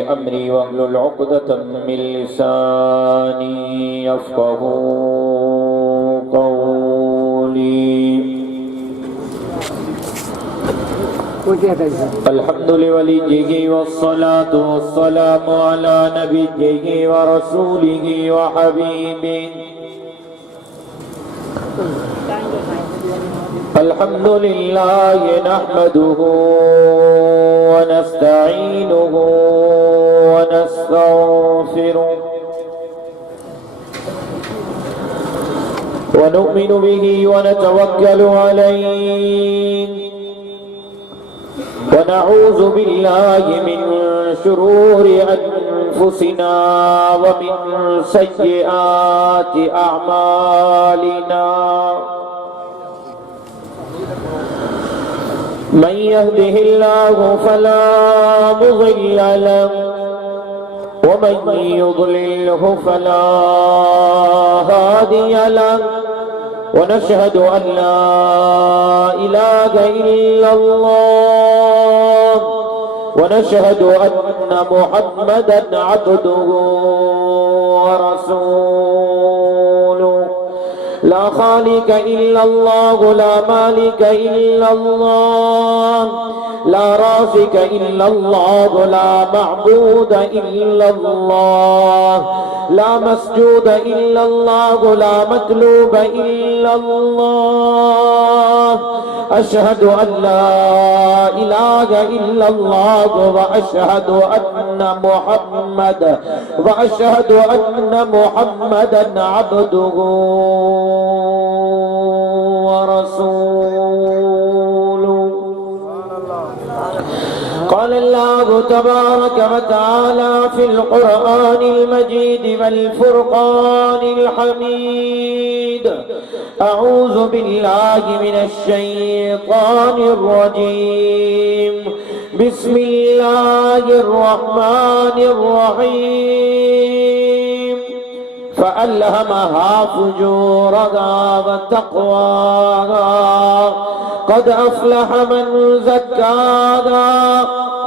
لي أمري واحلل عقدة من لساني يفقهوا قولي. الحمد لوليه والصلاة والسلام على نبيه ورسوله وحبيبه. الحمد لله نحمده ونستعينه ونستغفره ونؤمن به ونتوكل عليه ونعوذ بالله من شرور أنفسنا ومن سيئات أعمالنا. من يهده الله فلا مضل له ومن يضلله فلا هادي له. ونشهد أن لا إله إلا الله ونشهد أن محمدا عبده ورسوله. لا خالق إلا الله لا مالك إلا الله لا رازق إلا الله لا معبود إلا الله لا مسجود إلا الله لا مطلوب إلا الله. أشهد أن لا إله إلا الله وأشهد أن محمدا عبده ورسوله. قال الله تبارك وتعالى في القرآن المجيد والفرقان الحميد. أعوذ بالله من الشيطان الرجيم. بسم الله الرحمن الرحيم. فألهمها فجورها وتقواها. قد أفلح من زكاها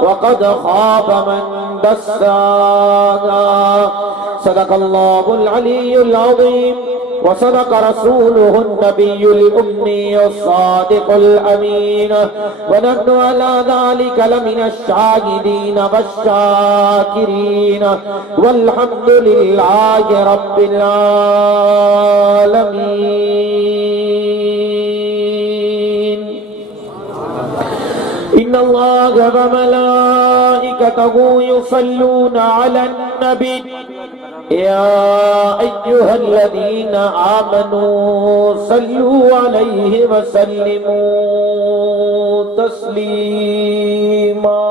وقد خاب من دساها. صدق الله العلي العظيم وصدق رسوله النبي الأمي الصادق الأمين. ونحن على ذلك لمن الشاهدين والشاكرين والحمد لله رب العالمين. إن الله وملائكته يصلون على النبي يا أيها الذين آمنوا صلوا عليه وسلموا تسليما.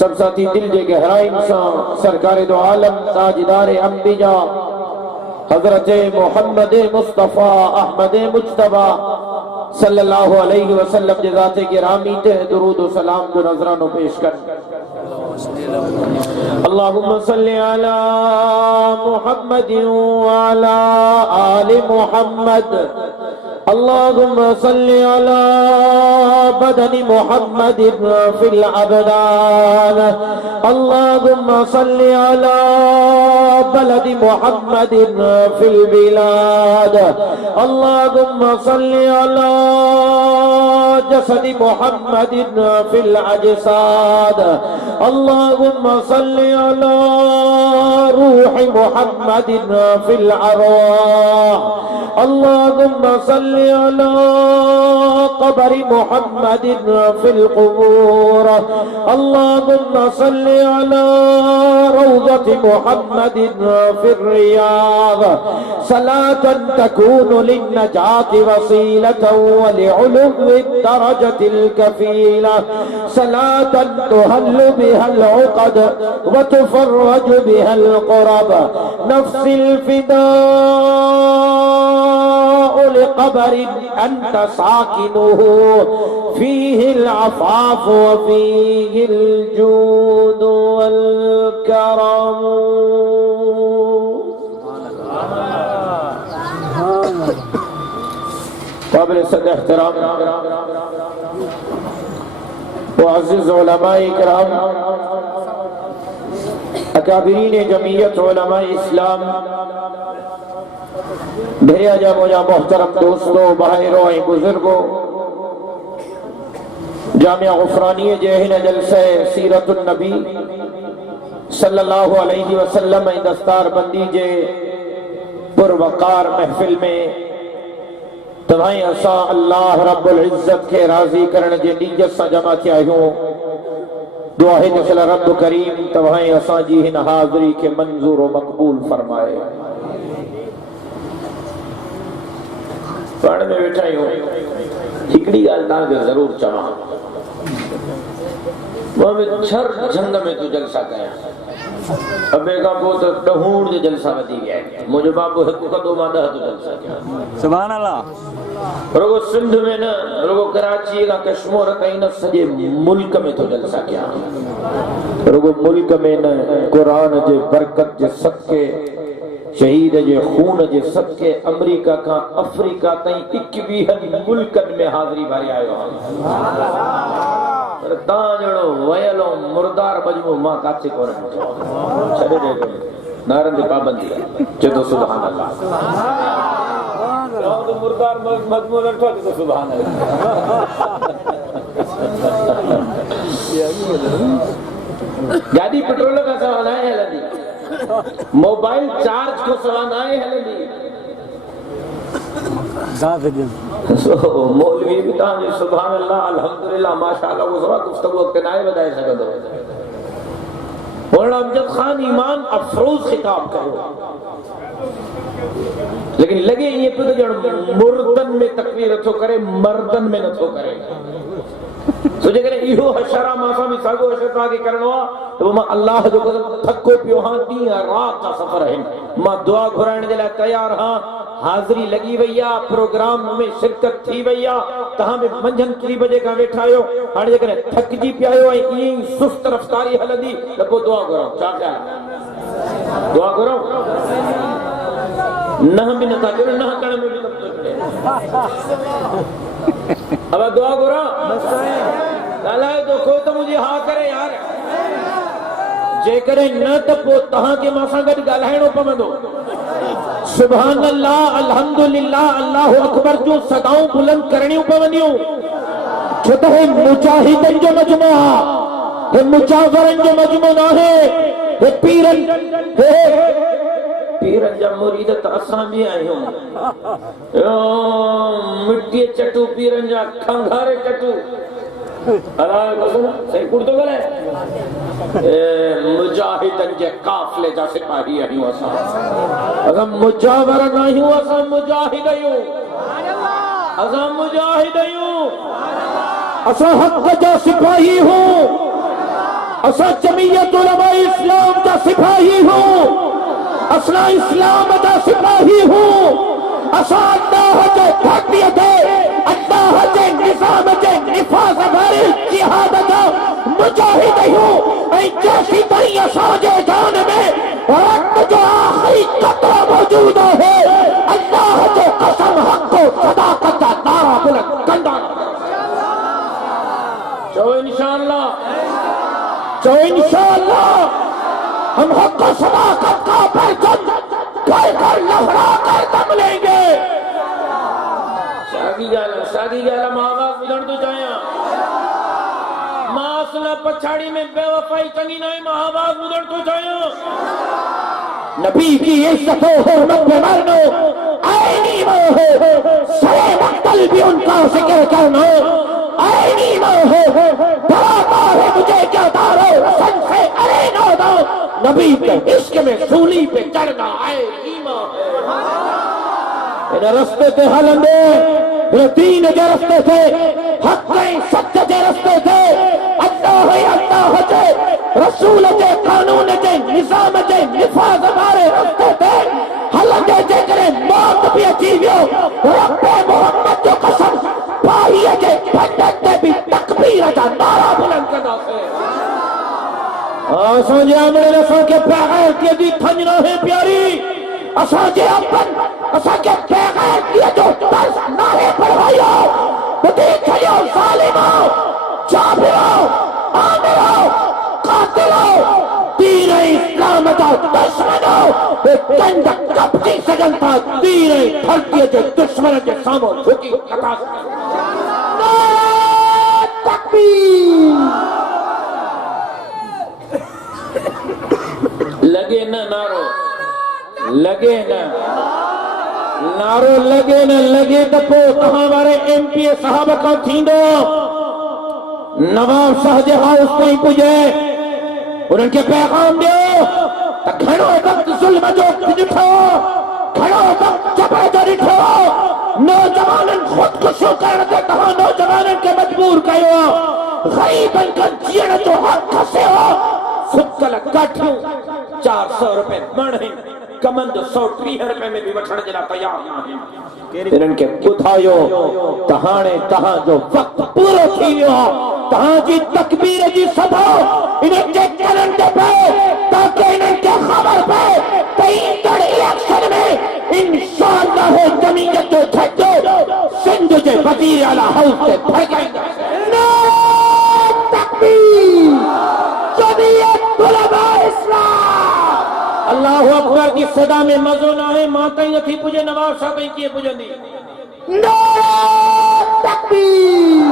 सब साथी दिल जे गहराई सां सरकार दो आलम ताजदार अंबिया हजरत मोहम्मद मुस्तफा अहमद मुज्तबा सल्लल्लाहु अलैहि वसल्लम जे ज़ात गिरामी ते दुरूद व सलाम को नजरानो पेश कर. अल्लाहुम्मा सल्लि अला मुहम्मद व अला आलि मुहम्मद. अल्लाहुम्मा सल्लि अला बदनि मुहम्मद फिल अबदान. अल्लाहुम्मा सल्लि अला बलदि मुहम्मद फिल बिलाद. अल्लाहुम्मा सल्लि अला जसदि मुहम्मद फिल अजसाद. अल्लाहुम्मा सल्लि अला रूहि मुहम्मद फिल अरवाह. अल्लाहुम्मा सल्लि अला क़ब्रि मुहम्मद फिल क़ुबूर. अल्लाहुम्मा सल्लि अला रौज़ति मुहम्मद फिर रियाद. सलातन तकूनु लिन्नजाति वसीलतन व लिउलुव्वि दरजतिल कफ़ीला. सलातन तुहल्लु बिहल उक़द व तुफ़र्रजु बिहल क़ुरब. नफ़्सिल फ़िदा لقبر أنت ساكنه فيه العفاف وفيه الجود والكرم. قابل صد احترام मुअज़्ज़िज़ उलमाए किराम, अकाबिरीन जमीयत उलमाए इस्लाम, भैया जा मुझा मोहतरम दोस्तों, भाइरों बुजुर्गों, जामिया गुफरानी जे हिन जलसे सीरतुन नबी सल्लल्लाहु अलैहि वसल्लम दस्तार बंदी जे पुरवकार महफिल में तवाई असा अल्लाह रब्बुल इज्जत के राजी करण जे नीयत से जमा थिया आहियूं। दुआ है कि रब करीम तवाई असा जी हिन हाज़री के मंजूर व मकबूल फरमाए। पढ़ में बैठा आहियूं, हिकड़ी गाल तव्हांखे ज़रूर चवां, छर झंग में तू जलसा कया, अबे का पोइ त ॾहूण जो जलसा वधी विया आहिनि। मुंहिंजो बाबू हिकु कदो मां 10 जो जलसा कया। सुभान अल्लाह। रुगो सिंध में न, रुगो कराची का कश्मीर ताईं न, सॼे मुल्क में तो जलसा कया। रुगो मुल्क में न, कुरान जे बरकत जे सदके, शहीद जे खून जे सदके अमेरिका का अफ्रीका ताईं 21 मुल्कन में हाज़री भरी आयो आहे। तां जड़ो वयलो मुर्दार मजमू मां काचे कोन छड़े दे नारन दी पाबंदी चतो सुभान अल्लाह। तो मुर्दार मजमू नठो चतो सुभान अल्लाह। गाड़ी पेट्रोल का सवाल है हलंदी, मोबाइल चार्ज को सवाल है हलंदी। मौलवी भी तव्हांजे सुभान अल्लाह अल्हम्दुलिल्लाह माशाअल्लाह वो सवा गुफ्तगू वक्त नाए वधाए सघंदो। मौलाना अमजद खान ईमान अफरोज खिताब कयो, लेकिन लगे ये पियो ॼण मुर्दन में तकबीर नथो करे, मर्दन में नथो करे। तो जेकर इहो हशरा मासा भी सागो हशर तव्हांखे करणो आहे तो मां अल्लाह जो कसम थको पियो हां, ॾींहं रात का सफ़र आहिनि। मां दुआ घुराइण जे लाइ तयार हां, हाज़री लगी वही आ, प्रोग्राम में शिरकत थी वही आ, तहां भी मंझन 3 बजे का वेठा आयो। हाणे जेकर थकजी पिया आयो ऐं ईअं सुस्त रफ्तारी हलंदी त पोइ दुआ घुरो। छा कया दुआ घुरो न भी नथा करो, न करण में भी अब दुआ घुरो ॻाल्हाए तो को त मुंहिंजी हा करे यार। जेकर न त पोइ तव्हांखे मां सां गॾु ॻाल्हाइणो पवंदो। सुभान अल्लाह अल्हम्दुलिल्लाह अल्लाहु अकबर जो सदाऊं बुलंद करणियूं पवंदियूं, छो त हे मुजाहिदन जो मजमो आहे, हे मुजावरन जो मजमो न आहे, हे पीरन जा मुरीद त असां बि आहियूं। मिट्टी चटू पीरन जा खंघारे चटू सही कुर्तो गले मुजाहिदन जे काफिले जा सिपाही आहियूं। असां मुजावर न आहियूं, असां मुजाहिद आहियूं, असां मुजाहिद आहियूं, असां हक़ जा सिपाही हूं, असां जमीयत उलमाए इस्लाम जा सिपाही हूं, असां इस्लाम जा सिपाही हूं, असां अल्लाह जे धरतीअ ते अल्लाह जे निज़ाम जे निफ़ाज़ वारे जिहाद जा मुजाहिद आहियूं। ऐं जेसीं ताईं असांजे जान में रत जो आख़िरी क़तरो मौजूद आहे, अल्लाह जो कसम हक़ सदाकत जा नारा बुलंद कंदा। चओ इंशाअल्लाह, चओ इंशाअल्लाह हम हक़ सदाकत का परचम घर घर लहरा कर दम लेंगे। सागी गाल मां आवाज़ ॿुधण थो चाहियां, मां असल पछाड़ी में बेवफाई चङी न आहे, मां आवाज़ ॿुधण थो चाहियां। नबी की इज्जत हो हुर्मत में मरनो आईनी मोह सरे मक्तल भी उनका जिक्र करना आईनी मोह डराता है मुझे क्या दारो सन से अरे नो दो नबी के इश्क में सूली पे चढ़ना आईनी मोह। इन रस्ते ते हलंदे, इन दीन जे रस्ते ते, हक़ ऐं सच जे रस्ते ते, अल्लाह जे रसूल जे कानून जे निज़ाम जे निफ़ाज़ वारे रस्ते ते हलंदे जेकॾहिं मौत बि अची वियो, रब्बे मोहम्मद जो कसम भाईअ जे फंडनि ते बि तकबीर जा नारा बुलंद कंदासीं। असांजे आमणे असांखे बेग़ैरतीअ जी थञ नाहे प्यारी, असांजे अपन असांखे बेग़ैरतीअ जो तर्स नाहे पढ़वायो। ॿुधी छॾियो ज़ालिमो, जाबिरो दुश्मनों वे कंध कपटी सजन था तीर धरती के दुश्मन के सामने झुकी कथा तकबीर लगे न नारो लगे न नारो लगे न लगे तो तहां वारे एमपी साहब का थींदो नवाब शाह जे हाउस ताईं पुजे उन्हनि खे पैगाम ॾियो त घणो वक़्तु ज़ुल्म जो ॾिठो घणो वक़्तु जबर जो ॾिठो नौजवाननि ख़ुदकुशियूं करण ते तव्हां नौजवाननि खे मजबूर कयो ग़रीबनि खां जीअण जो हक़ खसियो सुकल काठियूं 400 रुपए मण कमंद 130 रुपए में भी वठण जे लाइ तयार न आहिनि इन्हनि खे ॿुधायो त हाणे तव्हां जो वक़्तु पूरो थी वियो तव्हां जी तकबीर जी सभा इन्हनि जे कननि ते पए ताकि इन्हनि खे ख़बर पए त ईंदड़ इलेक्शन में इंशाअल्लाह जमीयत जो झंडो सिंध जे वज़ीर आला हाउस ते फड़काईंदासीं तकबीर जमीयत उलमा इस्लाम अल्लाहु अकबर की सदा में मज़ो न है मां ताईं नथी पुजे नवाब शाह ताईं कीअं पुजंदी तकबीर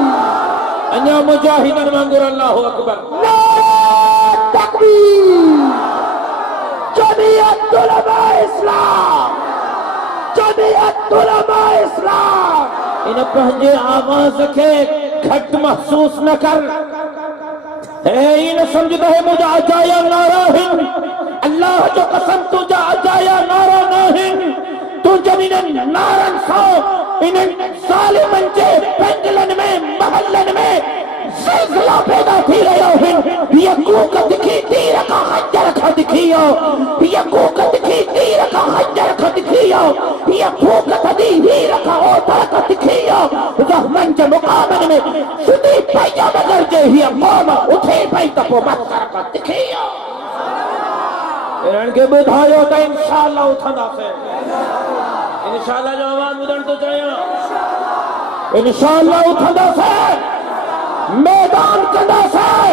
अन्या मुजाहिदन वांगुरु अल्लाहु अकबर तकबीर जमीयत उलमा इस्लाम जमीयत उलमा इस्लाम इन पंहिंजे आवाज़ खे घटि महसूस न कर इन समझदा है मुझे अजाया नारा है अल्लाह जो कसम तुझा अजाया नारा नहीं तू जमीन नारन सो इन सालिमन के पेंडलन में महल्लन में सिलसिला पैदा थी रहा है ये कूक दिखी तीर का खंजर खा दिखियो ये कूक दिखी तीर का खंजर खा दिखियो ये कूक थदी हीर का ओतर का दिखियो रहमान के मुकाबले में सुधी पैया मगर जे ही कौम उठे पई त पो मस्कर का दिखियो इन्हनि खे ॿुधायो त इंशाअल्लाह उथंदासीं इंशाअल्लाह जो आवाज़ ॿुधण थो चाहियां इंशाअल्लाह उथंदासीं मैदान कंदासीं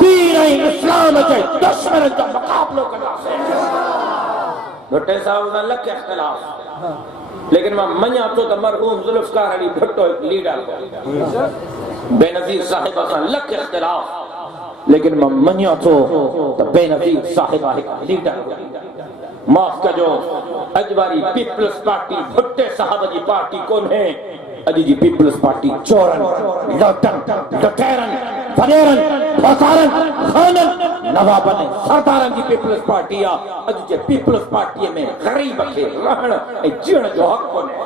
दीन इस्लाम के दुश्मन जो मुकाबलो कंदासीं भुट्टे साहब सां लख इख्तिलाफ लेकिन मां मञा थो त मरहूम जुल्फकार अली भुट्टो लीडर बेनज़ीर साहिब सां लख इख्तिलाफ लेकिन मैं मञा थो त बेनज़ीर साहिबा हिकु लीडर माफ़ कजो अॼु वारी पीपल्स पार्टी भुट्टे साहब जी पार्टी कोन्हे अॼु जी पीपल्स पार्टी चोरन लौटन लुटेरन फरेरन फसारन खानन नवाबन सरदारन जी पीपल्स पार्टी आहे अॼु जे पीपल्स पार्टीअ में ग़रीब खे रहण ऐं जीअण जो हक़ कोन्हे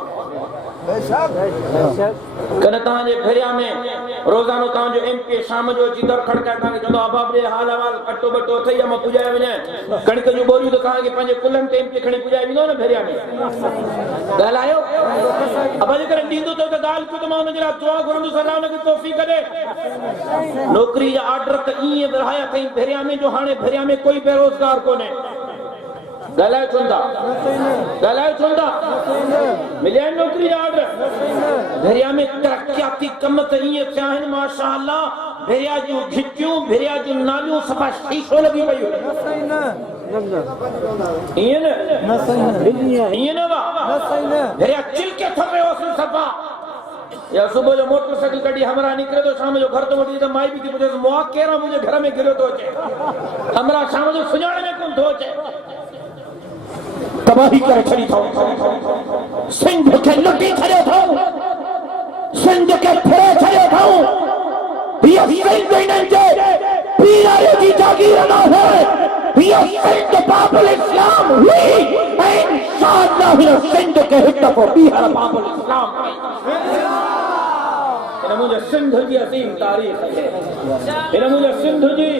कने तव्हांजे फेरिया में रोज़ानो तव्हांजो एमपी शाम जो अची दर खड़काए तव्हांखे चवंदो अबाब ॾे हाल अहवाल अटो बटो अथई या मां पुॼाए वञां कणिक जूं बोरियूं त तव्हांखे पंहिंजे कुलनि ते एमपी खणी पुॼाए वेंदो न फेरिया में ॻाल्हायो अब जेकर ॾींदो त ॻाल्हि कयो त मां हुनजे लाइ दुआ घुरंदुसि अलाह हुनखे तौफ़ीक़ ॾे नौकिरी जा ऑर्डर त ईअं विरहाया अथई फेरिया में जो हाणे फेरिया में कोई बेरोज़गार कोन्हे ॻाल्हायो चवंदा मिलिया आहिनि नौकिरी जा ऑर्डर भेरिया में तरक़ियाती कम त ईअं थिया आहिनि माशा अल्लाह भेरिया जूं घिटियूं भेरिया जूं नालियूं सफ़ा शीशो लॻी पयूं ईअं न भेरिया चिलके थो पियो सफ़ा या सुबह जो मोटरसाइकिल कढी हमरा निकिरे तो शाम जो घर तो वठी त माई बि थी पुछे मुआ केरा मुंहिंजे घर में गिरियो थो अचे हमरा शाम जो सुञाण में कोन थो अचे तबाही करे छड़ी थो सिंध के लुटी छड़ियो थो सिंध के फिरे छड़ियो थो ये सिंध इन्हनि जे पीरायो जी जागीर न है ये सिंध बाबुल इस्लाम हुई इंशाअल्लाह सिंध के हित को बिहार बाबुल इस्लाम इन मुझे सिंध की अजीम तारीख है इन मुझे सिंध की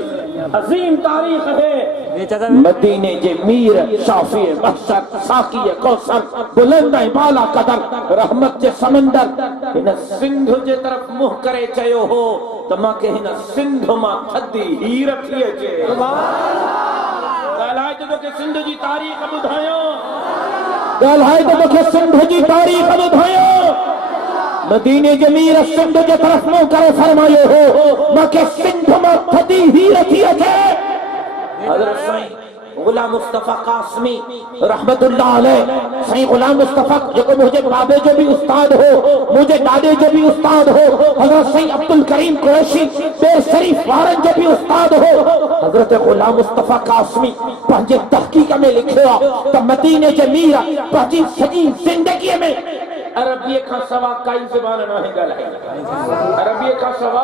अजीम तारीख है मदीने जे मीर शाफी महशर साकी कौसर बुलंद बाला कदर रहमत जे समंदर इन सिंध जे तरफ मुंह करे चयो हो त मां के हिन सिंध मां थदी हीर थी अचे ॻाल्हाए त तोखे सिंध जी तारीख ॿुधायो ॻाल्हाए त तोखे सिंध जी तारीख ॿुधायो मदीने जमीर सिंध जे तरफ मुंह करे फरमायो हो मां के सिंध मां थदी हीर थी अचे हज़रत साईं गुलाम मुस्तफा कासमी रहमतुल्लाह अलैह, सही गुलाम मुस्तफा जो मुझे बाबे जो भी उस्ताद हो, मुझे दादे जो भी उस्ताद हो, हजरत सही अब्दुल करीम कुरैशी बेशरीफ वारन जो भी उस्ताद हो, हजरत गुलाम मुस्तफा कासमी पंहिंजे तहकीक में लिखियो त मदीने जे मीर पंहिंजी सॼी ज़िंदगी में अरबी का सवा काई ज़बान ना है गल है, अरबी का सवा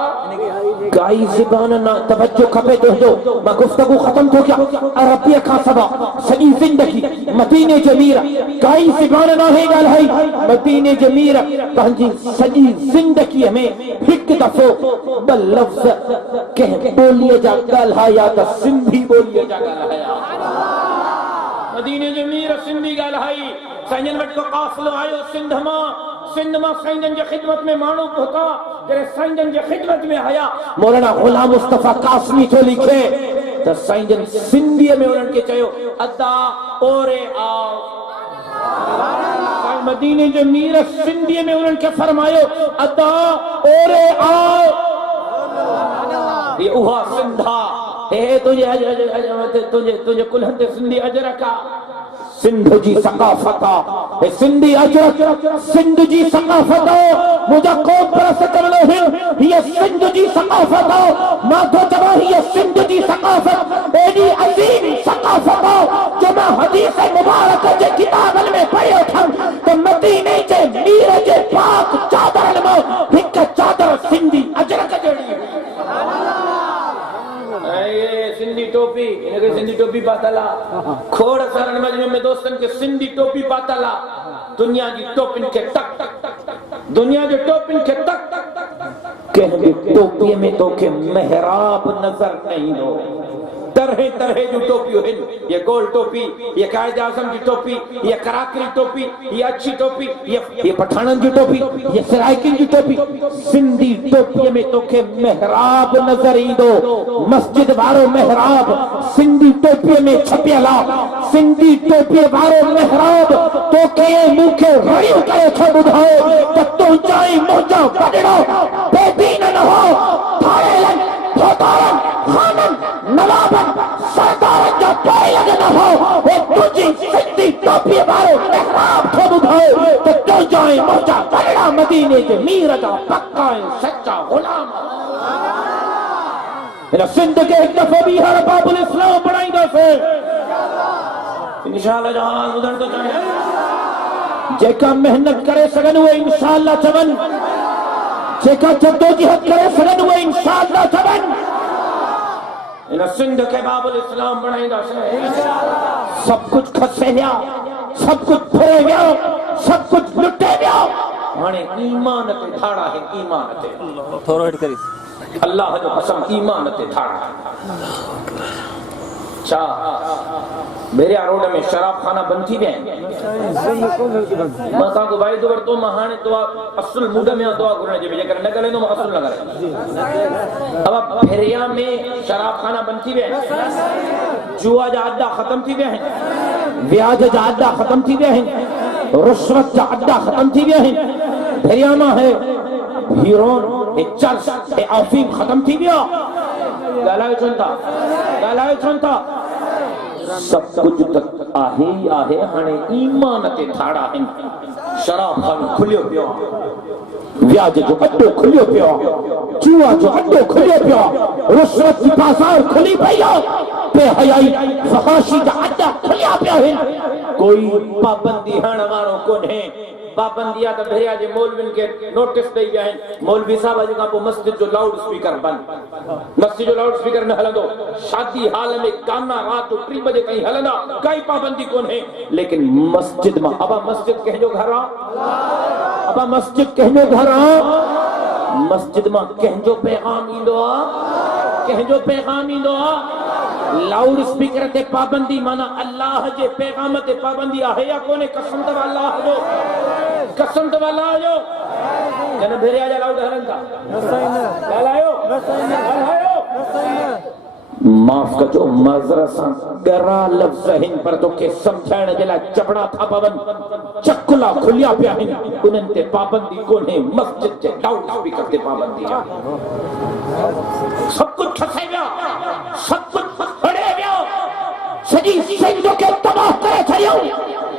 काई ज़बान ना तवज्जो खपे दोस्तो, मां गुफ्तगू खत्म थो क्या, अरबी का सवा सॼी ज़िंदगी मदीने जे मीर काई ज़बान ना है गल है, मदीने जे मीर पंहिंजी सॼी ज़िंदगी में हिकु दफ़ो ॿ लफ़्ज़ कंहिं ॿोलीअ जा ॻाल्हाया त सिंधी ॿोलीअ जा ॻाल्हाया, मदीने जे मीर सिंधी ॻाल्हाई, साईंजन वटि को काफ़िलो आयो सिंध मां साईंजन जे ख़िदमत में माण्हू पहुता, जॾहिं साईंजन जे ख़िदमत में आया मौलाना गुलाम मुस्तफा कासमी थो लिखे त साईंजन सिंधीअ में उन्हनि खे चयो अदा ओरे आओ, मदीने जे मीर सिंधीअ में उन्हनि खे फरमायो अदा ओरे आओ, ये उहा सिंधा हे तुझे कुल्हनि ते सिंधी अजरक आहे, सिंध जी सकाफत आहे, सिंधी अजरक सिंध जी सकाफत आहे, मुंहिंजा क़ौम परस्त करणो है हीअ सिंध जी सकाफत आहे, मां थो चवां हीअ सिंध जी सकाफत एॾी अज़ीम सकाफत आहे जो मां हदीस मुबारक जे किताबनि में पढ़ियो अथमि त मदीने जे मीर जे पाक चादरनि मां हिकु चादर सिंधी अजरक जहिड़ी, ये सिंधी टोपी, इनके सिंधी टोपी पातला, खोड़ सारण मजमे में दोस्तन के सिंधी टोपी पातला, दुनिया की टोपिन के तक तक, दुनिया के टोपिन के तक तक, कहने टोपी में तो के मेहराब नजर नहीं हो, तरह तरह जो टोपी है, ये गोल टोपी, ये कायदे आज़म की टोपी, ये कराकरी टोपी, ये अच्छी टोपी, ये पठानन की टोपी, ये सराइकिन की टोपी, सिंधी टोपी में तो के मेहराब नजर ईंदो, मस्जिद वारो मेहराब सिंधी टोपी में छपियला, सिंधी टोपी वारो मेहराब तो के मुखे रड़ियो करे छो बुधाओ त तू जाई मोजा वडड़ो बेबीन न हो, थारेलन धोतारन खानन नवाबन सरदारन जो कोई लगे न हो, वो तुझी सिंधी टोपी वारो मेहराब थो बुधाओ त तू जाई मोजा वडड़ा मदीने जे मीर जा पक्का सच्चा गुलाम, इन सिंध के एक दफो भी हर बाबुल इस्लाम बनाईंदो से इंशाअल्लाह जहां गुजर तो चाहे जेका मेहनत करे सगन वो इंशाअल्लाह चवन, जेका जद्दोजहद करे सगन वो इंशाअल्लाह चवन, इन सिंध के बाबुल इस्लाम बनाईंदो से इंशाअल्लाह, सब कुछ खसे विया, सब कुछ फिरे विया, सब कुछ लुटे विया, हाणे ईमान ते ठाड़ा है, ईमान ते थोरो हिट करी अल्लाह जो कसम ईमान ते ठाड़ा, छा मेरे रोड में शराब खाना बंद थी गए, मां ताको भाई तो वरतो महाने तो असल मूड में दुआ करने जे जेकर न करे तो असल न करे, अब फेरिया में शराब खाना बंद थी गए, जुआ जा अड्डा खत्म थी गए हैं, ब्याज जा अड्डा खत्म थी गए हैं, रिश्वत जा अड्डा खत्म थी गए हैं, फेरिया में है हीरोन चर्च अफीम खत्म थी गया, गालायो चंता सब कुछ तक आहे ही आहे, हाणे ईमान ते ठाड़ा आहिनि, शराब खानो खुलियो पियो, ब्याज जो अड्डो खुलियो पियो, जुआ जो अड्डो खुलियो पियो, रिश्वत जी बाज़ार खुली पई आहे, बेहयाई फहाशी जा अड्डा खुलिया पिया आहिनि, कोई पाबंदी हण वारो कोन्हे, पाबंदिया त भेरिया जे मौलविन के नोटिस ॾेई विया आहिनि, मौलवी साहब अॼु खां पोइ मस्जिद जो लाउड स्पीकर बंदि, मस्जिद जो लाउड स्पीकर न हलंदो, शादी हाल में गाना रात 3 बजे ताईं हलंदा, काई पाबंदी कोन्हे, लेकिन मस्जिद मां अबा मस्जिद कंहिंजो घर आहे, अबा मस्जिद कंहिंजो घर आहे, मस्जिद मां कंहिंजो पैगाम ईंदो आहे, कंहिंजो पैगाम ईंदो आहे, लाउड स्पीकर ते पाबंदी माना अल्लाह जे पैगाम ते पाबंदी आहे या कोन्हे, कसम त अल्लाह जो, कसम त अल्लाह जो, जन भेरिया जा लाउड हलन था, ॻाल्हायो ॻाल्हायो, माफ़ कजो माज़रत सां गरा लफ़्ज़ आहिनि पर तोखे सम्झाइण जे लाइ चपड़ा था पवनि, चकुला खुलिया पिया आहिनि, उन्हनि ते पाबंदी कोन्हे, मस्जिद जे लाउड स्पीकर ते पाबंदी आहे, सब कुछ खसे वियो, सब कुछ फड़े वियो, सॼी सिंध के तबाह करे छड़ियो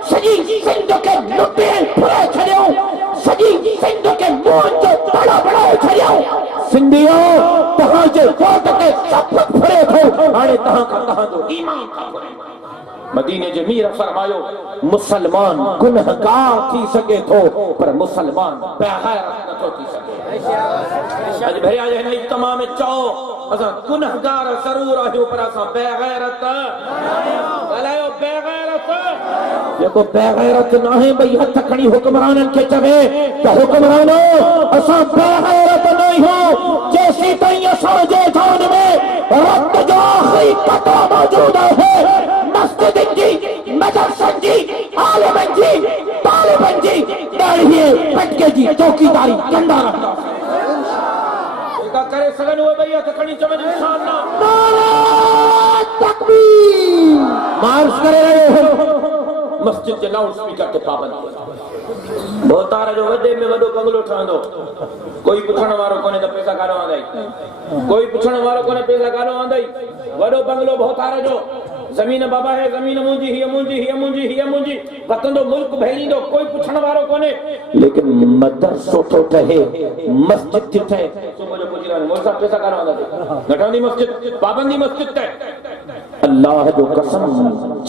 सजी सिंध के लुटे फुरे छड़ियो सजी सिंध के मोन जो बड़ा बड़ा छड़ियो सिंधियो तहां जे वोट के सब फुरे थो हाणे तहां का तहां जो ईमान का फुरे मदीने जे मीर फरमायो मुसलमान गुनहगार थी सके थो पर मुसलमान बेगैरत न थो थी सके अज भरिया जे न इज्तिमा में चओ असां गुनहगार जरूर आहियूं पर असां बेगैरत अलायो बेगैरत जेको बेगैरत नाहे भई हथ खणी हुक्मरानन के चवे त हुक्मरानो असां बेगैरत नहीं हो जैसी ताईं असां जे जान में रक्त जो आखिरी कतरा मौजूद है मस्जिद जी मदरसन जी आलिमन जी तालिबन जी दाढ़ी पटके जी चौकीदारी कंदा रखता का करे सगन वो भैया तकनी चमन इंशाअल्लाह नारे तकबीर मार्च करे रहे हो मस्जिद के लाउड स्पीकर के पाबंद बहुतार जो वडे में वडो बंगलो ठहंदो कोई पुछण वारो कोने त पैसा काढो आंदाई कोई पुछण वारो कोने पैसा काढो आंदाई वडो बंगलो बहुतार जो जमीन बाबा है जमीन मुंजी ही मुंजी ही मुंजी ही मुंजी वतंदो मुल्क भैलींदो कोई पुछण वारो कोने लेकिन मदरसो तो ठहे मस्जिद थी ठहे सुबह जो पुछी रहा मोसा पैसा काढो आंदा घटांदी मस्जिद पाबंदी मस्जिद ते अल्लाह जो कसम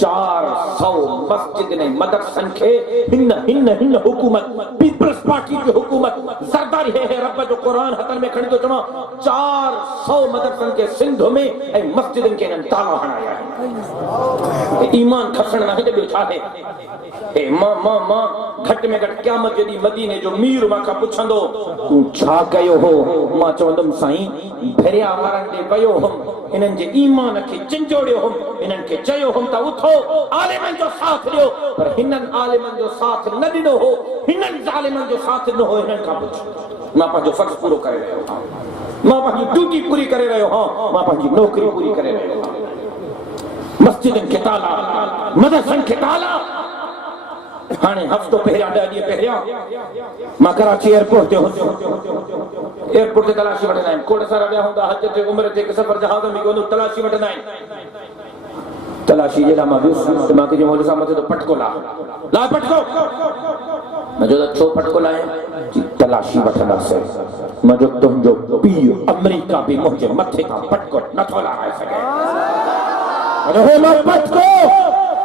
400 मस्जिद ने मदरसन के हिन हिन हिन हुकूमत पीपल्स पार्टी की हुकूमत सरदारी है रब जो कुरान हथन में खणी तो चमा 400 मदरसन के सिंध में ए मस्जिदन के नन ताला हणाया है ईमान खसण नहीं दे छा है ए मां मां मां घट में घट क़यामत जदी मदीने जो मीर मा का पुछंदो तू छा कयो हो मां चवंदम साईं भरिया मरण दे पयो हम इनन जे ईमान के चिंजोड़ियो हम इनन के चयो हम ता उठो आलिमन जो साथ दियो पर हिनन आलिमन जो साथ न दिनो हो हिनन जालिमन जो साथ न हो हिनन का पुछ मां पाजो फर्ज पूरो करे रहो हां मां पाजी ड्यूटी पूरी करे रहो हां मां पाजी नौकरी पूरी करे रहो मस्जिदन के ताला मदरसन के ताला हाने हफ्तो पहिरिया 10 ॾींहं पहिरिया मां कराची एयरपोर्ट ते हुंदो एयरपोर्ट ते तलाशी वठंदा आहिनि कोट सारा विया हूंदा हज ते उम्र ते सफ़र जहाज में कोन तलाशी वठंदा आहिनि तलाशी जे ला मां वियुसि मां के मौलवी साहब मथे तो पटको ला पटको मैं जो छो पटको लाए तलाशी वठंदासीं मैं जो तुंहिंजो पीउ अमेरिका भी मुंहिंजे मथे खां पटको नथो लाए सघे रहे मां पटको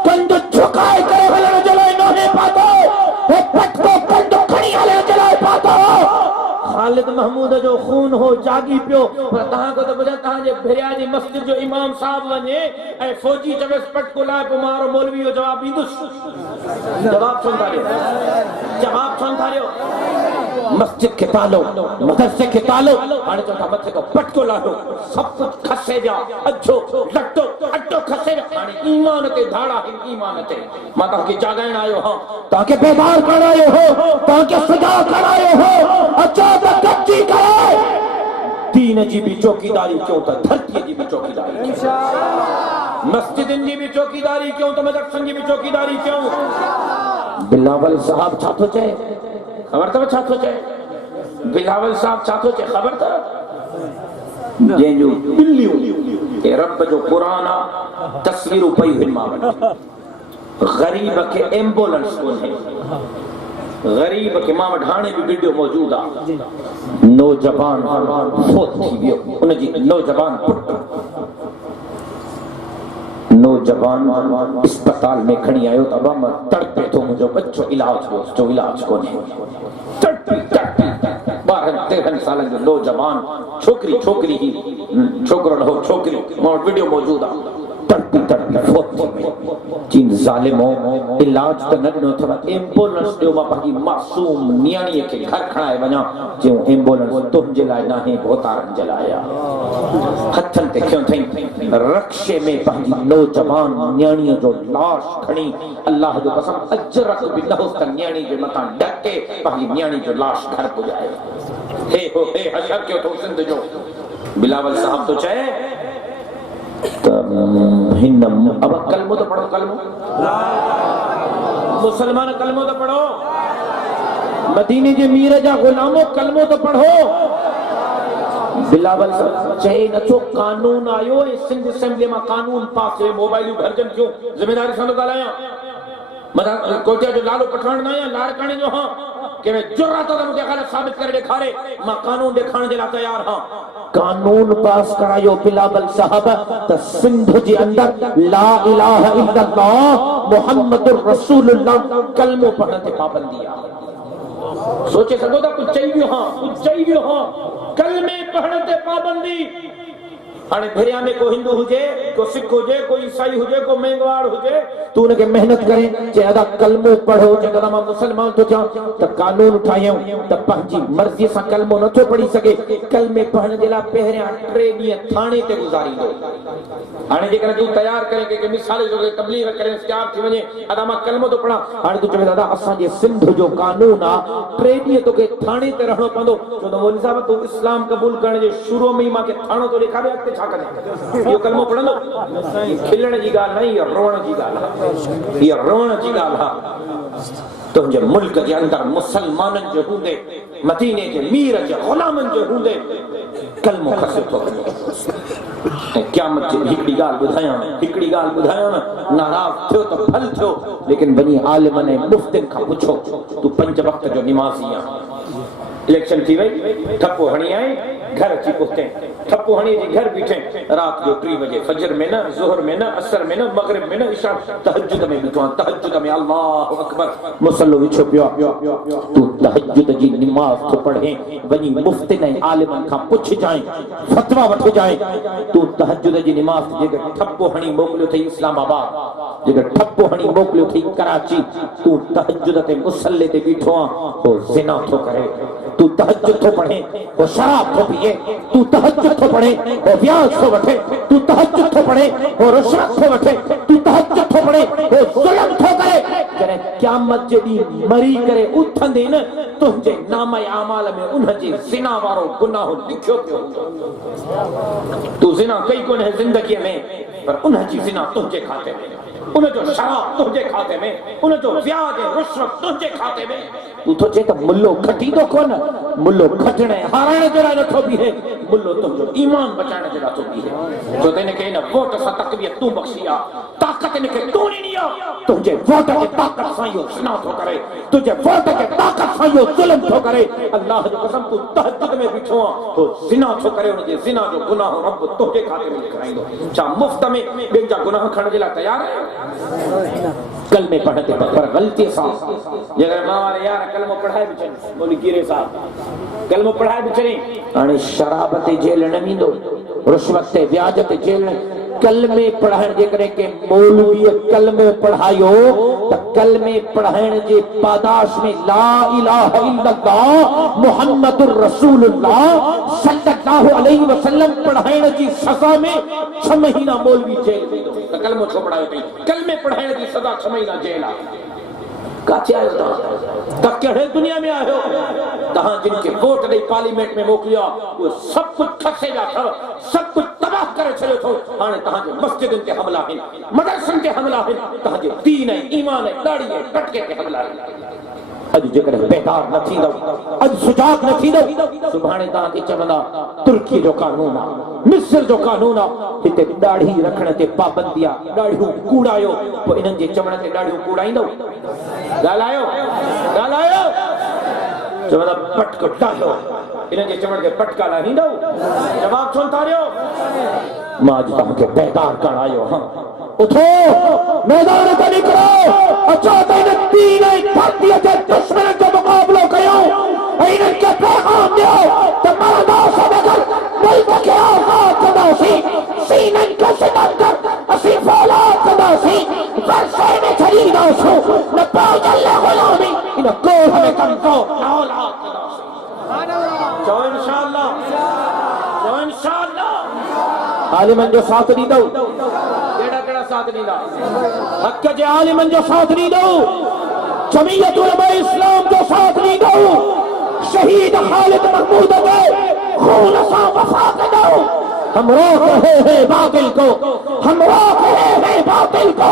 कंध झुकाए करे हलण जे लाइ नहे पातो हे पटको कंध खणी हलण जे लाइ पातो खालिद महमूद जो खून हो जागी पियो पर तहां को तो बुझा तहां जे भेरिया जी मस्जिद जो इमाम साहब वने ए फौजी चवेस पटको लाए को मारो मौलवी जो जवाब दींदुस जवाब सुन था रियो मस्जिद के तालो मदरसे के तालो हाने चौथा मथे को पटको लायो सब कुछ खसे जा अजो लट्टो अट्टो खसे जा हाने ईमान ते धाड़ा है ईमान ते मां ता के जागाण आयो हां ताके बेदार करायो हो ताके सजा करायो हो अच्छा त कच्ची करे दीन जी भी चौकीदारी क्यों त धरती जी भी चौकीदारी इंशाअल्लाह मस्जिदन जी भी चौकीदारी क्यों त मदरसन जी भी चौकीदारी क्यों बिलावल साहब छा तो चे खबर तो छा तो चे बिलावल साहब छा तो चे खबर था जे जो बिल्लियों के रब जो कुरान तस्वीर पई हुई मां गरीब के एम्बुलेंस कोन है गरीब के मां ढाणे भी वीडियो मौजूद आ नौजवान फोत थी वियो उन जी नौजवान पुट नौजवान अस्पताल में खणी आयो त मां तड़पे तो मुझो बच्चो इलाज हो जो इलाज कोने तड़पी 12-13 साल जो नौजवान छोकरी ही छोकरो हो छोकरी मां वीडियो मौजूद आ तड़पी फोत में जिन जालिमो इलाज त न ॾिनो अथव एम्बुलेंस ॾियो मां पंहिंजी मासूम नियाणीअ खे घर खणाए वञा जो एम्बुलेंस तुंहिंजे लाइ न आहे भोतारनि जे लाइ हथनि ते खयो अथई रक्शे में पंहिंजी नौजवान नियाणीअ जो लाश खणी अल्लाह जो कसम अजरक बि न हुस त नियाणी जे मथां ढके पंहिंजी नियाणी जो लाश घर पुॼाए हे हशर कयो अथऊं सिंध जो बिलावल साहब तो चए अब कलमो तो पढ़ो कलमो मुसलमान कलमो तो पढ़ो मदीने जे मीर जा गुलामो कलमो तो पढ़ो बिलावल चए नथो कानून आयो ऐं सिंध असेंबली मां कानून पास थियो मोबाइलियूं भरजन थियूं ज़िमेदारी सां थो ॻाल्हायां मथां कोटिया जो लालो पठाण न आहियां लाड़काणे जो हां कंहिं जुर्रत त मूंखे ग़लति साबित करे ॾेखारे मां कानून ॾेखारण जे लाइ तयार हां कानून पास करायो बिलावल साहब त सिंध जे अंदर ला इलाहा इल्लल्लाह मुहम्मदुर रसूलुल्लाह कलमो पढ़ण ते पाबंदी आहे सोचे सघो था कुछ चई वियो हां कलमे पढ़ण ते पाबंदी हाणे भिरिया में को हिंदू हुजे को सिख हुजे को ईसाई हुजे को मेंगवाड़ हुजे तू उनके मेहनत करे जे अदा कलमो पढ़ो जे अदा मां मुसलमान तो थिया त कानून ठाहियूं त पंहिंजी मर्ज़ी सां कलमो नथो पढ़ी सघे कलमे पढ़ण जे लाइ पहिरियां 3 ॾींहं थाणे ते गुज़ारींदो हाणे जेकर तू तयार करे के मिसाल जो तबलीग करे स्टाफ थी वने अदा मां कलमो तो पढ़ा हाणे तू चवे दादा असां जे सिंध जो कानून आ 3 ॾींहं तोखे थाणे ते रहणो पवंदो छो त मौलवी साहब तू इस्लाम क़बूल करण जे शुरू में ही मां के थाणो तो ॾेखारे अॻिते छा करे इहो कलमो पढ़ंदो खिलण जी ॻाल्हि न इहा रोअण जी ॻाल्हि आहे इहा रोअण जी ॻाल्हि आहे तुंहिंजे मुल्क जे अंदर मुसलमाननि जे हूंदे मदीने जे मीर जे गुलामनि जे हूंदे कलमो खसे थो ऐं क़यामत जी हिकिड़ी ॻाल्हि ॿुधायां न नाराज़ थियो त फल थियो लेकिन वञी आलिमनि ऐं मुफ्तिन खां पुछो तूं 5 वक्त जो निमाज़ी आहे इलेक्शन थी वई ठप्पो हणी आए घर अची पहुते ठप्पो हणी जी घर बीठे रात जो 3 बजे फजर में न ज़ोहर में न असर में न मगरिब में न इशा तहज्जुद में बीठो तहज्जुद में अल्लाहु अकबर मुसल्लो विछो पियो तू तहज्जुद जी नमाज तो पढ़े वनी मुफ्ती ने आलिमन का पुछ जाए फतवा वठ जाए तू तहज्जुद जी नमाज जे ठप्पो हणी मोकलियो थई इस्लामाबाद जे ठप्पो हणी मोकलियो थई कराची तू तहज्जुद ते मुसल्ले ते बीठो हो ज़िना तो करे तू तहज्जुद तो पढ़े वो शराब तो पिए तू तहज्जुद तो पढ़े वो ब्याज तो वठे तू तहज्जुद तो पढ़े वो रिश्वत तो वठे तू तहज्जुद तो पढ़े वो जुल्म तो करे जरे क़यामत जडी मरी करे उठंदे न तुझे नामे अमाल में उन जे ज़िना वारो गुनाह लिखियो पियो तू ज़िना कई कोने जिंदगी में पर उन जी ज़िना तुझे खाते में उन जो शराब तुझे खाते में उन जो ब्याज रिश्वत तुझे खाते में तू तो जे त मुल्लो खटी तो कोन मुल्लो खटणे हारण जरा नथो बीहे मुल्लो तुझो ईमान बचाने जरा तो बीहे तो तेने के न वोट सा तकबीर तू बख्शिया ताकत ने के तू नहीं निया तुझे वोट के ताकत से यो ज़िना तो करे तुझे वोट के ताकत से यो जुल्म तो करे अल्लाह की कसम तू तहज्जुद में बिठो तो ज़िना तो करे उन जे ज़िना जो गुनाह रब तुझे खाते में लिखाइंदो चा मुफ्त में बेन जा गुनाह खण जे ला तैयार है कल में पढ़ते पर गलती सा जगर मारे यार कलमो पढ़ाए बिचन बोली कीरे साहब कलमो पढ़ाए बिचनी हाने शराब ते जेल न वींदो रिश्वत ते ब्याज ते जेल कलमे पढ़ाइण जे करे के मौलवी कलमो पढ़ायो त कलमे पढ़ाइण जे पादाश में ला इलाहा इल्लल्लाह मुहम्मदुर रसूलुल्लाह सल्लल्लाहु अलैहि वसल्लम पढ़ाइण जी सज़ा में 6 महीना मौलवी जेल वेंदो त कलमो छो पढ़ायो थई कलमे पढ़ाइण जी सज़ा 6 महीना जेल आहे काचे आयो ता कहिड़े दुनिया में आयो तहां जिनके वोट दे पार्लियामेंट में मोकलिया वो सब कुछ खसे जा था सब कुछ तबाह करे छयो थो हाने तहां जे मस्जिदन ते हमला है मदरसन ते हमला है तहां जे दीन है ईमान है दाढ़ी है टटके ते हमला है अज जेकर बेकार न थींदो अज सुजाग न थींदो सुभाणे तहां के चवंदा तुर्की जो कानून आ मिस्र जो कानून आ हिते दाढ़ी रखण ते पाबंदी आ दाढ़ियूं कूड़ायो तो इनन जे चवण ते दाढ़ियूं कूड़ाइंदो गालायो चवंदा पटको डायो इनन जे चवण ते पटका लाहींदो जवाब छो तारियो मां अज तहां के बेकार करायो हां उठो मैदान पे निकलो अच्छा तेन दीन धरती के दुश्मन के मुकाबलो कयो इन्हें के पैगाम दियो तो मरदा सबकर मुल्क के आजाद कदासी सीनन के सिकंदर असी फौलाद कदासी वर्षे में खरीदा सो न पाज अल्लाह गुलामी इन कोह में कंको औलाद कदासी जो इंशाअल्लाह आलिमन जो साथ दी दो साथ नहीं दा हक जे आलिमन जो साथ नहीं दो जमीयत उलमा इस्लाम जो साथ नहीं दो शहीद खालिद महमूद के खून सा वफा के दो हम रोक रहे हैं बातिल को हम रोक रहे हैं बातिल को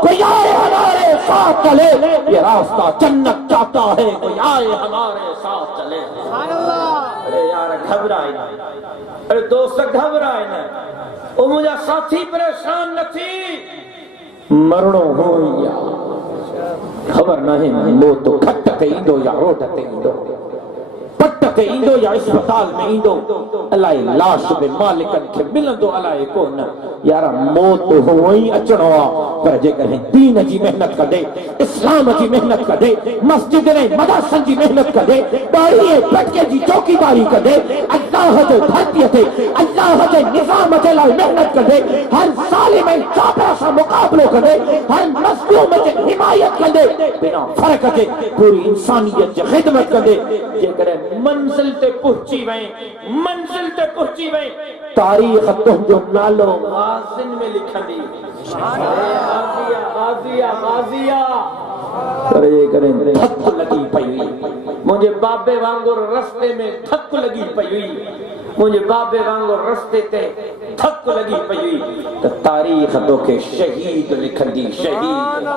कोई आए हमारे साथ चले ये रास्ता जन्नत जाता है कोई आए हमारे साथ चले अरे यार घबराए ना, अरे दोस्त घबराए ना, वो मुझा साथी परेशान न थी, मरणो हो या खबर नहीं मौत तो खट ते ईंदो या रोड ते ईंदो, पट ते ईंदो या अस्पताल में ईंदो, अलाए लाश में मालिकन खे मिलंदो अलाए कोन। यार मौत हो ही अचणो आ, पर जेकर दीन जी मेहनत कदे, इस्लाम जी मेहनत कदे, मस्जिद ने मदरसन जी मेहनत कदे, दाढ़ी पटके जी चौकीदारी कदे, अल्लाह जे धरती ते अल्लाह जे निजाम जे लाइ मेहनत कदे, हर साल में चापरा सा मुकाबलो कदे, हर मजलूम जे हिमायत कदे, बिना फर्क जे पूरी इंसानियत जी खिदमत कदे, जेकर मंजिल ते पहुंची वई, मंजिल ते पहुंची वई, तारीख तुंहिंजो नालो गाज़िन में लिखंदी, गाज़िया गाज़िया गाज़िया, पर ये करें थक लगी पई हुई, मुझे बाबे वांगुर रस्ते में थक लगी पई हुई, मुझे बाबे वांगुर रस्ते ते थक लगी पई हुई, तो तारीख तोखे शहीद लिखंदी, शहीद।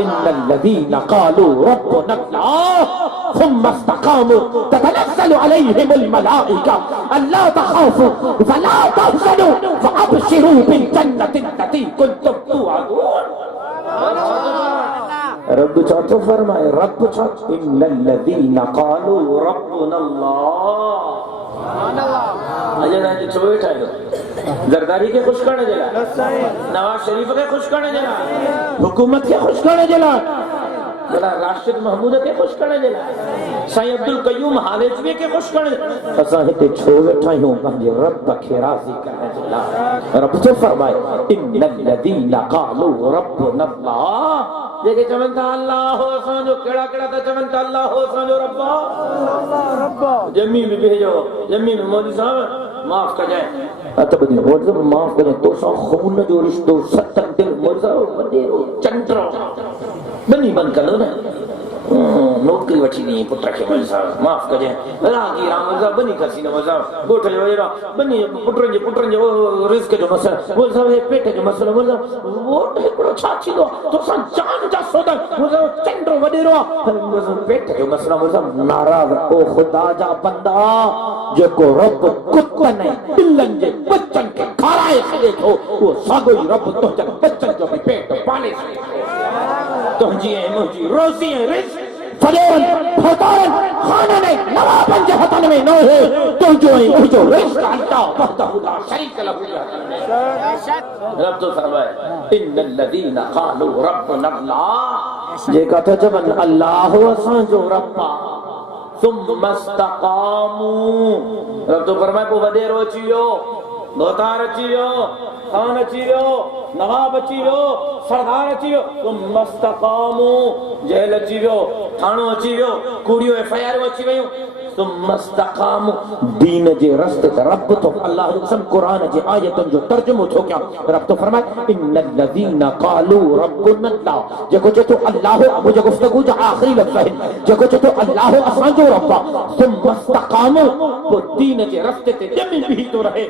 इन्नल्लज़ीना क़ालू रब्बुना अल्लाह सुम्मा इस्तक़ामू ततनज़्ज़लु अलैहिमुल मलाइका अल्ला तख़ाफ़ू वला तहज़नू वअबशिरू बिल जन्नति अल्लती कुंतुम तुअदून। रब चाचो फरमाए, रब चाचो इन्नल्लज़ीना क़ालू रब्बुना अल्लाह, अजड़ा जो छोए ठायो जरदारी के खुश करने जला, नवाज शरीफ के खुश करने जला, हुकूमत के खुश करने जला, जला राशिद महमूद के खुश करने जला, साईं अब्दुल कयूम हालेजवी के खुश करने जला, असां हिते छो वेठा आहियूं पंहिंजे रब खे राज़ी करण जे लाइ। रब जो फरमाए इन्नल्लज़ीना क़ालू रब्बुना अल्लाह, जेके चवन था अल्लाह हो असांजो, केड़ा केड़ा था चवन था अल्लाह हो असांजो रब्बा, रब्बा जमी में भेजो, जमी में मोदी साहब माफ कजाए, अतबदी मोदी माफ करे, तो सा खून जो रिश्तो सतन दिल मोदी साहब वडेरो चंद्रो बनी बंद कर लो ना, नौकरी वठी दी पुत्र के मोदी साहब माफ कजाए, रागी राम साहब बनी खसी न साहब गोठ जो वडेरो बनी पुत्र जो रिस्क जो मसला मोदी साहब ये पेट जो मसला मोदी साहब वो एकड़ो छा थींदो, तो सा जान जा सौदा मोदी साहब चंद्रो वडेरो मोदी साहब पेट जो मसला मोदी साहब नाराज। ओ खुदा जा बंदा जेको रब कुत्तन बिल्लन जे बच्चन के खाराए छॾे थो, वो साॻो ई रब तुंहिंजनि बच्चन जो बि पेट पाले छॾे थो। तुंहिंजी ऐं मुंहिंजी रोज़ी ऐं रिज़्क़ फलेन फतान खानन नवाबन जे हथन में न है, तुंहिंजो ऐं मुंहिंजो रिज़्क़ अल्लाह वहदहु ला शरीक लहु। रब तो फरमाए इन्नल्लज़ीना क़ालू रब्बुना अल्लाह, जेका त चवनि अल्लाह असांजो रब आ, सुम्मा इस्तक़ामू, रब तो फरमाए पोइ वडेरो अची वियो, मोहतार अची वियो, खान अची वियो, नवाब अची वियो, सरदार अची वियो, सुम्मा इस्तक़ामू, जेल अची वियो, थाणो अची वियो, कूड़ियूं एफआईआर अची वियूं, सुम्मा इस्तक़ामू, दीन जे रस्ते ते रब तो अल्लाह कसम कुरान जे आयतन जो तर्जुमो थो कयां। रब तो फरमाए इन्नल्लज़ीना क़ालू रब्बुना अल्लाह, जेको चए थो अल्लाह, मुंहिंजे गुफ़्तगू जा आख़िरी लफ़्ज़ आहिनि, जेको चए थो अल्लाह असांजो रब आहे, सुम्मा इस्तक़ामू, पोइ दीन जे रस्ते ते ॼमी बीही थो रहे,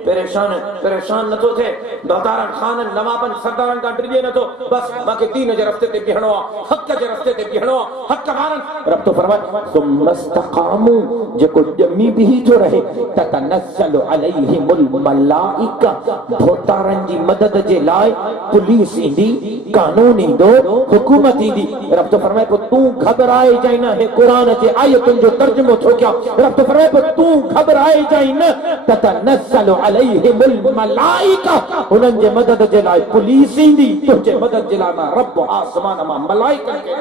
परेशान नथो थिए, दौतारन खानन नवाबन सरदारन का डिजे नथो, बस मांखे दीन जे रस्ते ते बीहणो आहे, हक़ जे रस्ते ते बीहणो आहे, हक़ वारन। रब तो फरमाए सुम्मा इस्तक़ामू, जेको ॼमी बीही थो रहे, ततनज़्ज़लु अलैहिमुल मलाइका, दौतारन जी मदद जे लाइ पुलिस ईंदी, कानून ईंदो, हुकूमत ईंदी। रब तो फरमाए पोइ तूं घबराए जाए न, हे कुरान जे आयतुनि जो तर्जुमो थो कयां। रब तो फरमाए पोइ तूं घबराए जाए न, ततनज़्ज़लु अलैहिमुल मलाइका, हुननि जे मदद जे लाइ पुलिस ईंदी, तुंहिंजे मदद जे लाइ मां रब आसमान मां मलाइकनि खे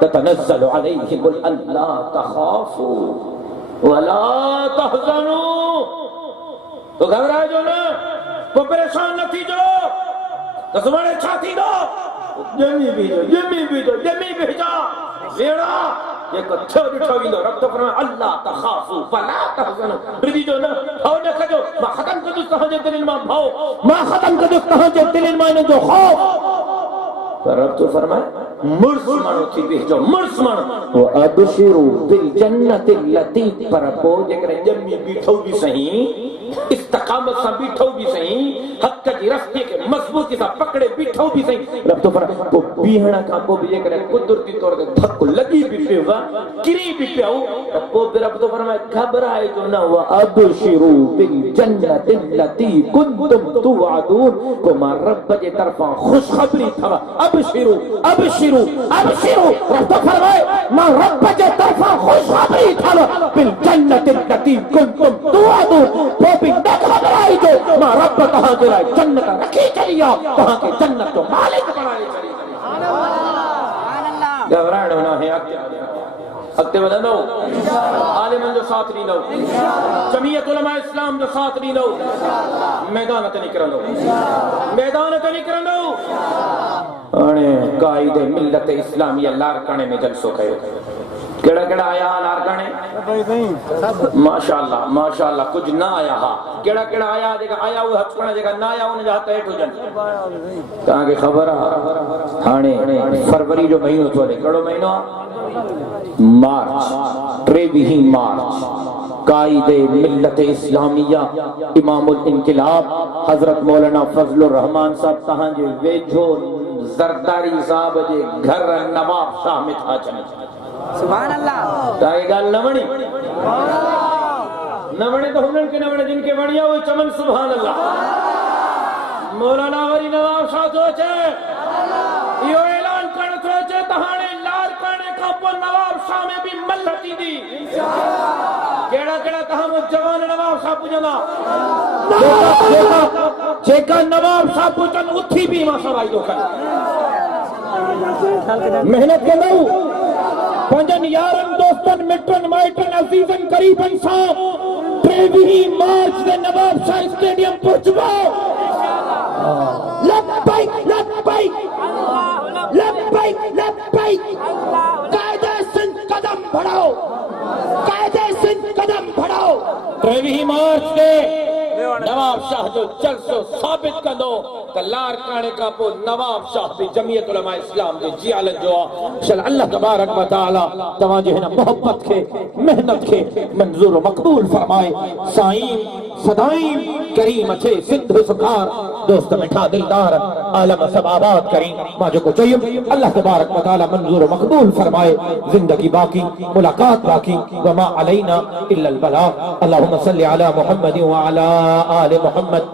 ततनज़्ज़लु अलैहिमुल अल्ला तख़ाफ़ू वला तहज़नू, तो घबराइजो न, पोइ परेशान न थीजो, त सुभाणे छा थींदो, ॼमी बीजो वेड़ा जेको थियो ॾिठो वेंदो। रब तो फरमाए अल्लाह तख़ाफ़ू वला तहज़नू, डिॼो न, भउ न कजो, मां ख़तम कंदुसि तव्हांजे दिलनि मां भउ, मां ख़तम कंदुसि तव्हांजे दिलनि मां हिन जो ख़ौफ़। पर रब तो फरमाए मुर्स मानो थी भेजो मुर्स मानो वो अबशिरू बिल जन्नतिल लती पर पो जेकर जम्मी बीठो भी सही इस्तकामत सा बीठो भी सही हक की रास्ते के मजबूती सा पकड़े बीठो भी सही रब तो पर को बीहणा का को भी जेकर कुदरती तौर ते धक्को लगी भी पियोगा किरी भी पियो को रब तो फरमाए घबराए जो ना हुआ अबशिरू बिल जन्नतिल लती कुंतुम तुअदून को मां रब के तरफा खुशखबरी था अबशिरू अबशिरू अबशिरू रब तो फरमाए मां रब के तरफा खुशखबरी था बिल जन्नतिल लती कुंतुम तुअदून वो भी न घबराई जो मां रब कहां के लाए जन्नत रखी चलिया कहां के जन्नत तो मालिक बनाए चली घबराइणो ना है अॻिते वधंदो आलिमनि जो साथ ॾींदो जमीयत उलमा इस्लाम जो साथ ॾींदो मैदान ते निकिरंदो मैदान ते निकिरंदो हाणे काइदे मिल्लत इस्लामिया लारकाने में जलसो कयो केड़ा केड़ा आया लारकाने माशाअल्लाह माशाअल्लाह कुछ ना आया हा केड़ा केड़ा आया जेका आया वो हथ पणे जेका ना आया उन जा हथ हेठ हुजन तां के खबर आ हाणे फरवरी जो महीनो थो हले कहिड़ो महीनो आ मार्च 23 मार्च काइदे मिल्लत इस्लामिया इमामुल इनकिलाब हजरत मौलाना फजलुर रहमान साहब तहां जे वेझो जरदारी साहब जे घर नवाब शाह में था अचनि सुभान अल्लाह ताई गाल न वणी तो हुननि खे न वणे जिन खे वणी आहे उहे चवनि सुभान अल्लाह मौलाना वरी नवाब शाह थो अचे इहो ऐलान करण थो अचे त हाणे लारकाने खां पोइ नवाब शाह में बि मल्हत ईंदी केड़ा केड़ा तहां जवान नवाब शाह पुॼंदा जेका नवाब साहब पुछन उथी भी मां सवाई दो कर मेहनत कंदो पंजन यारन दोस्तन मिटन माइटन अजीजन करीबन सा 23 मार्च के नवाब शाह स्टेडियम पहुंचबो लब्बैक लब्बैक लब्बैक लब्बैक कायदे सिंध कदम बढ़ाओ कायदे सिंध कदम बढ़ाओ 23 मार्च के नवाब शाह जो जलसो साबित कंदो त लारकाने का पो नवाब शाह भी जमीयत उलमा इस्लाम जे जियालत जो चल अल्लाह तबारक व तआला तवा जे हिन मोहब्बत के मेहनत के मंजूर व मकबूल फरमाए साईं सदाईं करीम थे सिंध सुखार दोस्त मिठा दिलदार आलम सब आबाद करी मां जो को चाहिए अल्लाह तबारक व तआला मंजूर व मकबूल फरमाए जिंदगी बाकी मुलाकात बाकी व मा अलैना इल्ला अल बलाग अल्लाहुम्मा सल्लि अला मुहम्मद व अला आले मोहम्मद